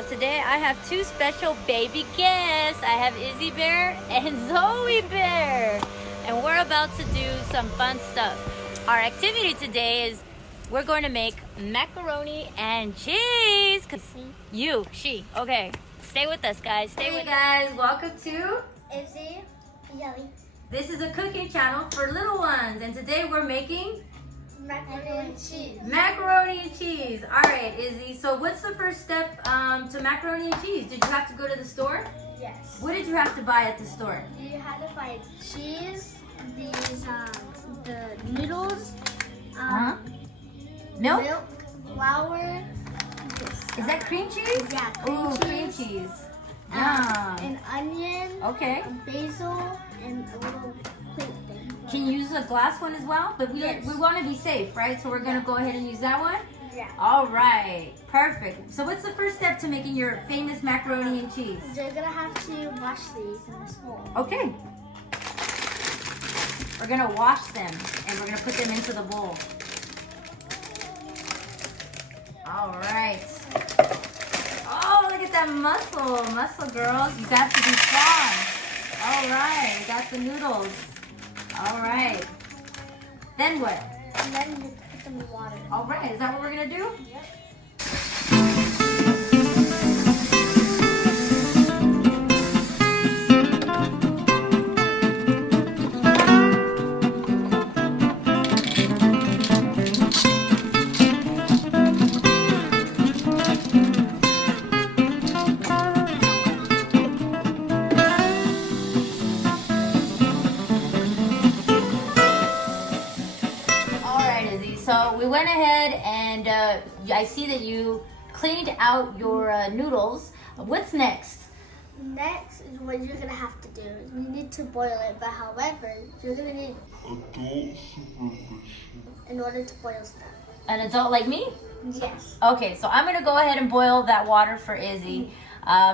So today I have two special baby guests. I have Izzy Bear and Zoe Bear. And we're about to do some fun stuff. Our activity today is we're going to make macaroni and cheese. She. Okay. Stay with us, guys. Stay with us. Hey guys, welcome to Izzy, Zoe. This is a cooking channel for little ones. And today we're making Macaroni and cheese. macaroni and cheese. All right, Izzy. So what's the first step to macaroni and cheese? Did you have to go to the store? Yes. What did you have to buy at the store? You had to buy cheese, these the noodles, Milk? milk, flour. Is that cream cheese? Yeah, Ooh, cream cheese. Yum. An onion, Okay. a basil, and a little plate thing. Can you use a glass one as well? But we Yes. want to be safe, right? So we're gonna go ahead and use that one. Yeah. All right, perfect. So what's the first step to making your famous macaroni and cheese? You're gonna have to wash these in this bowl. Okay. We're gonna wash them and we're gonna put them into the bowl. All right. Oh, look at that muscle girls. You got to be strong. All right, we got the noodles. All right. Then what? And then you put them in water. All right, is that what we're gonna do? Yep. So we went ahead and I see that you cleaned out your noodles. What's next? Next is what you're gonna have to do. You need to boil it, but however, you're gonna need adult supervision in order to boil stuff. An adult like me? Yes. Okay, so I'm gonna go ahead and boil that water for Izzy.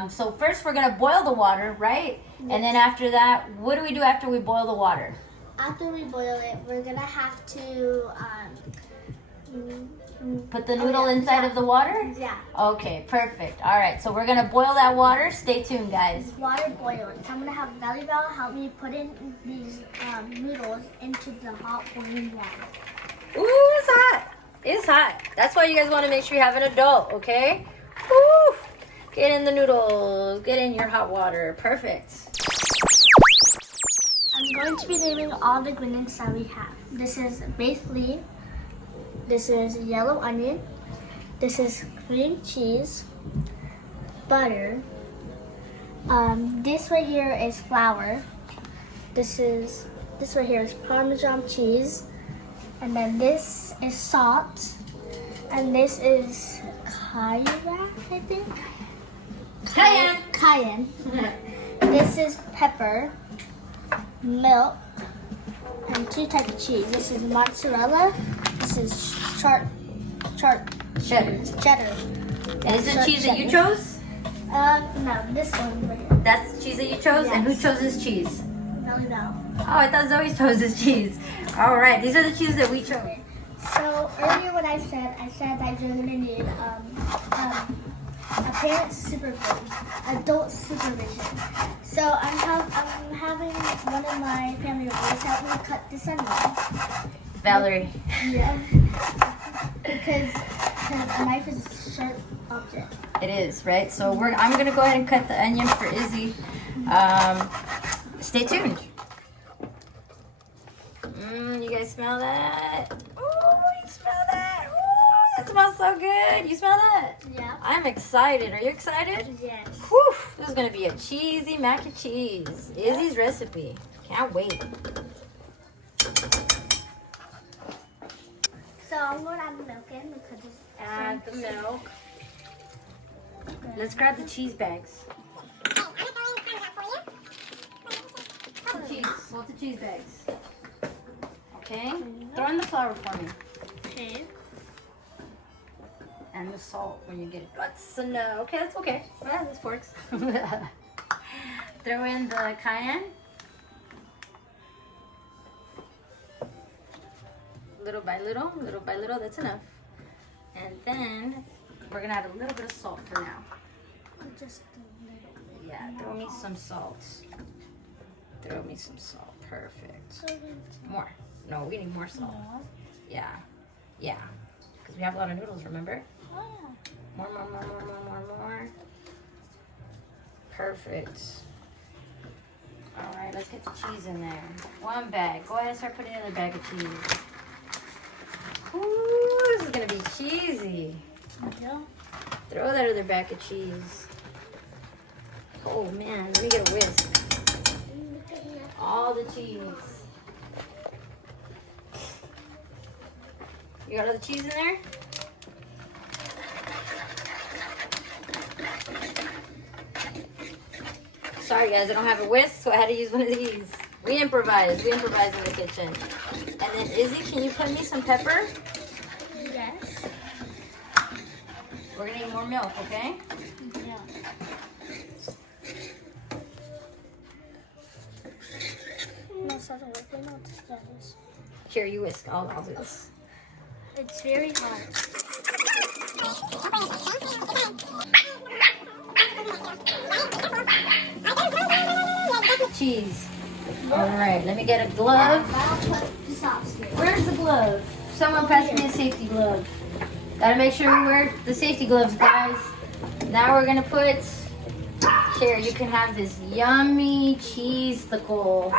So first we're gonna boil the water, right? Yes. And then after that, what do we do after we boil the water? After we boil it, we're gonna have to Put the noodle inside of the water? Yeah. Okay, perfect. All right, so we're gonna boil that water. Stay tuned, guys. Water boiling. So I'm gonna have Valival help me put in these noodles into the hot boiling water. Ooh, it's hot. It's hot. That's why you guys want to make sure you have an adult, okay? Ooh, get in the noodles. Get in your hot water. Perfect. I'm going to be naming all the ingredients that we have. This is bay leaf. This is yellow onion. This is cream cheese, butter. This right here is flour. This right here is Parmesan cheese, and then this is salt, and this is cayenne, I think. Cayenne. Cayenne. This is pepper, milk, and two types of cheese. This is mozzarella. This is cheddar. Cheddar. And is it cheese that you chose? No, this one right here. That's the cheese that you chose? And who Yes. chose this cheese? No. Oh, I thought Zoe chose this cheese. All right, these are the cheese that we chose. So earlier when I said that you're gonna need a parent supervision, adult supervision. So I'm having one of my family members help me cut this onion. Valerie. Yeah. Because a knife is a sharp object. It is, right? So I'm gonna go ahead and cut the onion for Izzy. Stay tuned. You guys smell that? Oh, you smell that? Oh, that smells so good. You smell that? Yeah. I'm excited. Are you excited? Yes. Whew, this is gonna be a cheesy mac and cheese. Izzy's recipe. Can't wait. So I'm going to add the milk in because it's Add the milk. Let's grab the cheese bags. Cheese. Hold the cheese bags. Okay. Throw in the flour for me. okay. And the salt when you get it. That's a no. Okay, that's okay. Yeah, this works. Throw in the cayenne. Little by little, that's enough. And then we're gonna add a little bit of salt for now. just a little bit. Yeah, throw me some salt. Throw me some salt. Perfect. More. No, we need more salt. More. Yeah. Yeah. Because we have a lot of noodles, remember? Oh. More. Perfect. All right, let's get the cheese in there. One bag. Go ahead and start putting another bag of cheese. Ooh, this is going to be cheesy. Yeah. Throw that other bag of cheese. Oh, man. Let me get a whisk. All the cheese. You got all the cheese in there? Sorry guys, I don't have a whisk, so I had to use one of these. We improvise in the kitchen. And then Izzy, can you put me some pepper? Yes. We're gonna need more milk, okay? Yeah. No, start working on this. Here, you whisk. I'll do this. It's very hard. Cheese. All right, let me get a glove. I'll put the sauce here. Where's the glove? Someone pass me a safety glove. Gotta make sure we wear the safety gloves, guys. Now we're gonna put, here, you can have this yummy cheese-tickle.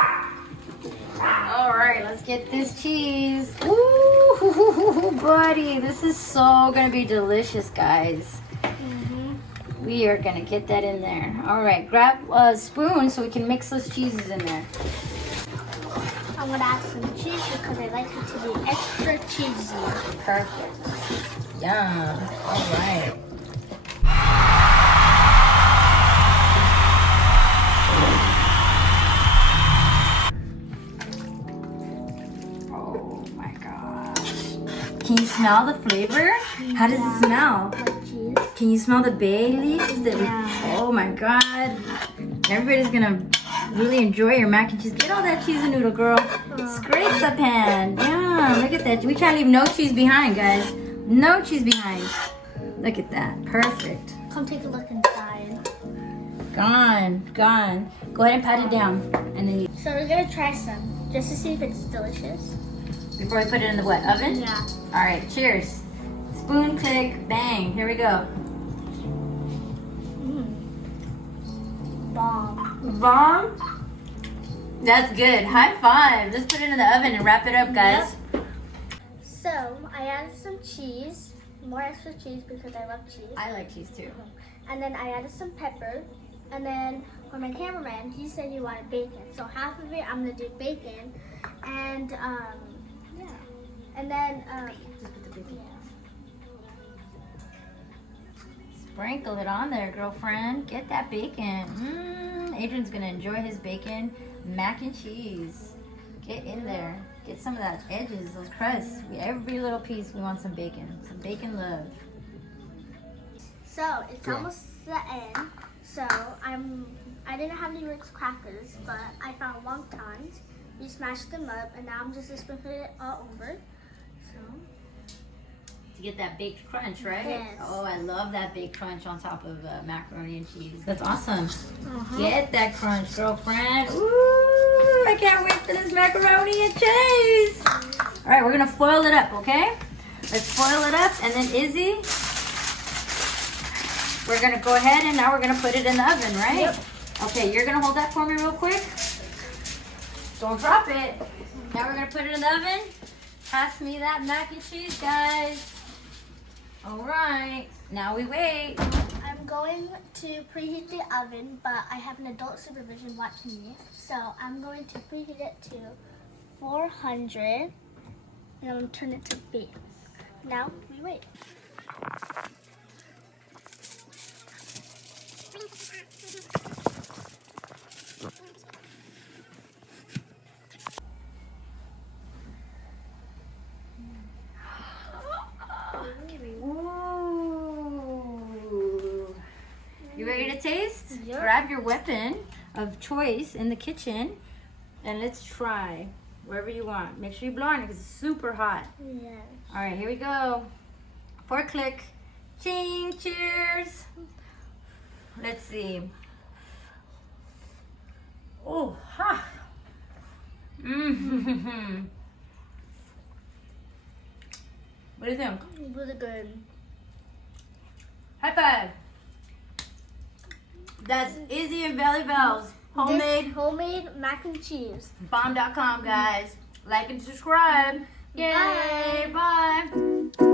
All right, let's get this cheese. Ooh, buddy, this is so gonna be delicious, guys. We are gonna get that in there. All right, grab a spoon so we can mix those cheeses in there. I'm gonna add some cheese because I like it to be extra cheesy. Perfect. Yum. All right. Oh my gosh. Can you smell the flavor? How does it smell? Like cheese. Can you smell the bay leaf? Yeah. Oh my god. Everybody's gonna really enjoy your mac and cheese. Get all that cheese and noodle, girl. Scrape the pan. Yeah, look at that. We can't leave no cheese behind, guys. No cheese behind. Look at that. Perfect. Come take a look inside. Gone. Go ahead and pat it down. And then So we're gonna try some just to see if it's delicious. before we put it in the what, oven? Yeah. All right, cheers. Spoon, click, bang. Here we go. Bomb. Bomb? That's good. High five. Let's put it in the oven and wrap it up, guys. So I added some cheese, more extra cheese because I love cheese. I like cheese too. And then I added some pepper. And then for my cameraman, he said he wanted bacon. So half of it I'm gonna do bacon. And yeah. And then Just put the bacon. Sprinkle it on there, girlfriend. Get that bacon. Adrian's gonna enjoy his bacon mac and cheese. Get in there. Get some of that edges, those crusts. Every little piece, we want some bacon. Some bacon love. so it's almost the end. So I didn't have any Ritz crackers, but I found wontons. We smashed them up, and now I'm just gonna sprinkle it all over. So To get that baked crunch, right? Yes. Oh, I love that baked crunch on top of macaroni and cheese. That's awesome. Get that crunch, girlfriend. Ooh, I can't wait for this macaroni and cheese. All right, we're gonna foil it up, okay? Let's foil it up, and then Izzy, we're gonna go ahead and now we're gonna put it in the oven, right? Yep. Okay, you're gonna hold that for me real quick. Don't drop it. Now we're gonna put it in the oven. Pass me that mac and cheese, guys. All right, now we wait. I'm going to preheat the oven, but I have an adult supervision watching me. So I'm going to preheat it to 400, and I'm going to turn it to bake. Now we wait. Ooh. You ready to taste? Yep. Grab your weapon of choice in the kitchen and let's try wherever you want. Make sure you blow on it because it's super hot. Yeah. All right, here we go. 4 click. Ching, cheers. Let's see. Oh, ha. Mm-hmm. What do you think? Really good. High five. That's Izzy and Valival's homemade This homemade mac and cheese. bomb.com, guys. Like and subscribe. Yay. Bye. Bye.